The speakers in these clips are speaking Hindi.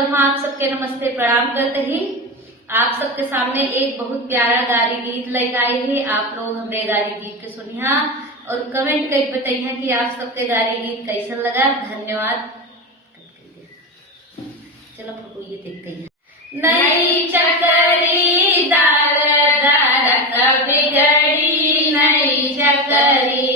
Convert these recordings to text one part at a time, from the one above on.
पल में आप सबके नमस्ते प्रणाम करते ही आप सबके सामने एक बहुत प्यारा गारी गीत लेकर आए हैं। आप लोग हमरे गारी गीत के सुनिया और कमेंट करके बताइए कि आप सबके गारी गीत कैसा लगा। धन्यवाद। चलो फोटो ये देखते हैं। नई चकरी दाल दारक बिगड़ी, नई चकरी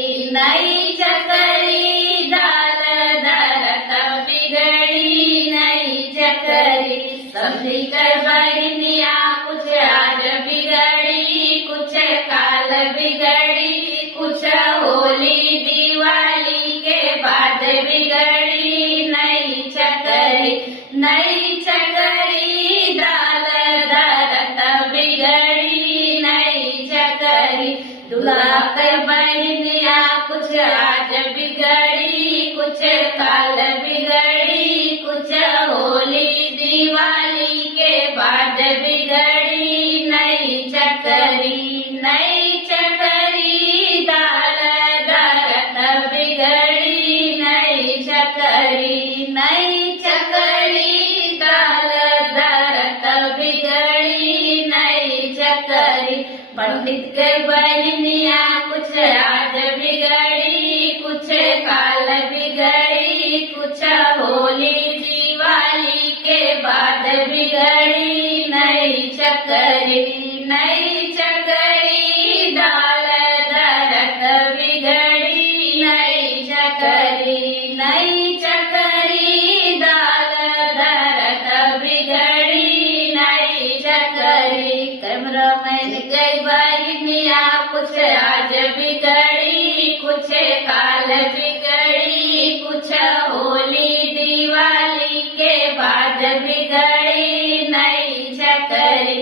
दाल दारक बिगड़ी, नई चकरी समझी कर बहनिया कुछ आज बिगड़ी, कुछ काल बिगड़ी, कुछ होली दिवाली के बाद बिगड़ी, नई चकरी दाल दारक बिगड़ी, नई चकरी दुल्हा कर बहनिया कुछ आज बिगड़ी, कुछ काल बिगड़ी, कुछ होली दिवाली के बाद बिगड़ी, नई चकरी दाल दारक बिगड़ी, नई चकरी दाल दारक बिगड़ी, नई चकरी पंडित के बहनिया कुछ आज बिगड़ी, कुछ काल बिगड़ी, कुछ होली दिवाली के बाद बिगड़ी, नई चकरी दाल दारक बिगड़ी, नई चकरी दाल दारक बिगड़ी, नई चकरी कैमरामैन के बहनिया कुछ आज बिगड़ी, कुछ काल बिगड़ी, कुछ होली दिवाली के बाद बिगड़ी, नई चकरी